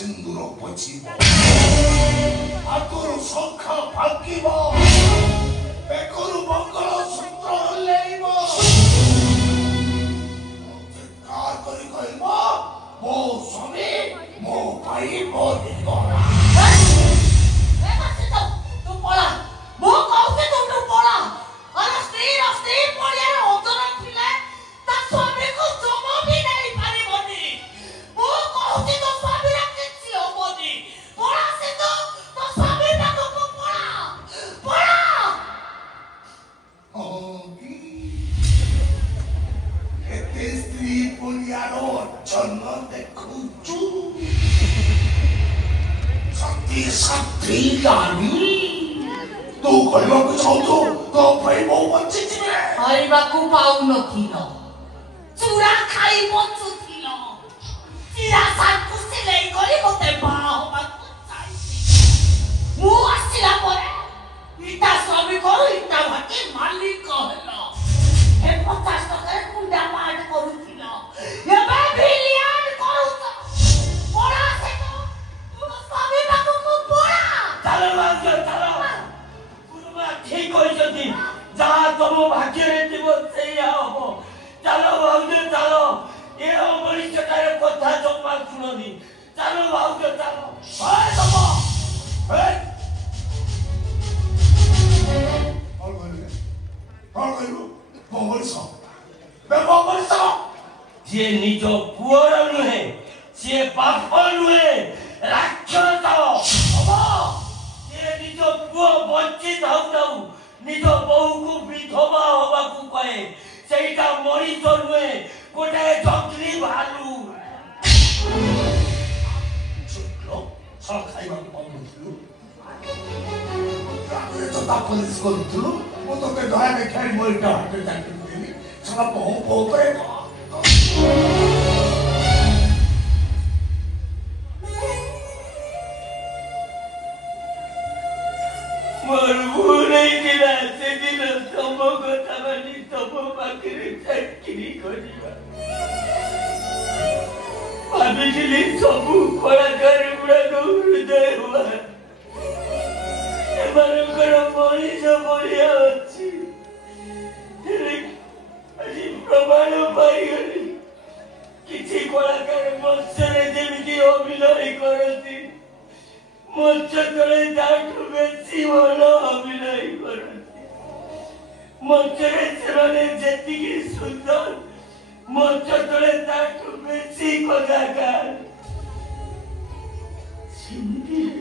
ସିନ୍ଦୁର ପୋଛିବ ହାତରୁ ଶଙ୍ଖ ଫାଙ୍କିବ ବେକରୁ ମଙ୍ଗଳ ସୂତ୍ର ହଲେଇବ ଚିତ୍କାର କରି କହିବ ମୋ ସ୍ୱାମୀ ମୋ ଭାଇ ମୋ ଦିଗଣା ତୁ ପଳା ମୁଁ କହୁଛି ତୁ ପଳା ଆରେ ସ୍ତ୍ରୀ ପଡ଼ିଆରେ ଅନ୍ତର ଥିଲେ ତା ସ୍ୱାମୀକୁ ଜମା ବି ନେଇ ପାରିବନି ମୁଁ କହୁଛି ତୋ ସ୍ୱାମୀର କିଛି ହବନି ପଳା ସେ ତୋ ସ୍ୱାମୀ ପାଖକୁ ପଳା ଏତେ ସ୍ତ୍ରୀ ପଡ଼ିଆର ଅର୍ଜନ ଦେଖୁଛୁ ସତୀ ରାଣୀ ତୁ କହିବାକୁ ଚାହୁଁଛୁ ତୋ ଭାଇ ବୋଉ ବଞ୍ଚିଯିବେ ଖାଇବାକୁ ପାଉନଥିଲ ଚୁରା ଖାଇ ବଞ୍ଚୁଥିଲ ଚିରା ସାର୍କୁ ସିଲେଇ କରି ମୋତେ ବାହା ହବାକୁ ଚାହିଁଛି ମୁଁ ଆସିଲା ପରେ ଇଟା ଶ୍ରମିକରୁ ଇଟା ଭାଟି ମାଲିକ ହେଲ ଏ 50 ଟଙ୍କାରେ କୁଣ୍ଡା ପାଠ କରୁଥିଲ ଏବେ ବିଲିୟନ କରୁଛ ପଳା ସେ ତୁ ସ୍ୱାମୀ ପାଖକୁ ପଳା ଚାଲ ମାଉସ ଚାଲ ଗୁରୁମା ଠିକ କହିଛନ୍ତି ଯାହା ତମ ଭାଗ୍ୟରେ ଥିବ ସେଇଆ ହବ ଚାଲ ଭାଉଜ ଚାଲ ଏ ଅମଣିଷଟାରେ କଥା ଜମା ଶୁଣନି ଚାଲ ଭାଉଜ ଚାଲ ଯିଏ ନିଜ ପୁଅର ନୁହେଁ ସିଏ ବାପ ନୁହେଁ ରାକ୍ଷସ ହବ ଯିଏ ନିଜ ପୁଅ ବଞ୍ଚି ଥାଉ ଥାଉ ନିଜ ବୋଉକୁ ବିଧବା ହବାକୁ କହେ ସେଇଟା ମଣିଷ ନୁହେଁ ଗୋଟାଏ ଜଙ୍ଗଲି ଭାଲୁ ଖାଇବାକୁ ପାଉନଥିଲୁ ପୋଲିସ କରୁଥିଲୁ ମୁଁ ତୋତେ ଦୟା ଦେଖାଇ ମୋ ଇଟା ହାତରେ ଚାକିରି ଦେଲି ସାରା ବୋଉ ଉପରେ ମୋର ଭୁଲ ହେଇଥିଲା ସେଦିନ ତମ କଥା ମାନି ତମ ପାଖରେ ଚାକିରି କରିବା ଭାବିଥିଲି ସବୁ କଳାକାର ଗୁଡାକ ହୃଦୟବାନ ଏମାନଙ୍କର ମଣିଷ ଭଳିଆ ଅଛି ହେଲେ ଆଜି ପ୍ରମାଣ ପାଇଗଲି କିଛି କଳାକାର ମଞ୍ଚରେ ଯେମିତି ଅଭିନୟ କରନ୍ତି ମଞ୍ଚ ତଳେ ତାଠୁ ବେଶୀ ଭଲ ଅଭିନୟ କରନ୍ତି ମଞ୍ଚରେ ସେମାନେ ଯେତିକି ସୁନ୍ଦର ମଞ୍ଚ ତଳେ ତାଠୁ ବେଶୀ କଳାକାର ସେମିତି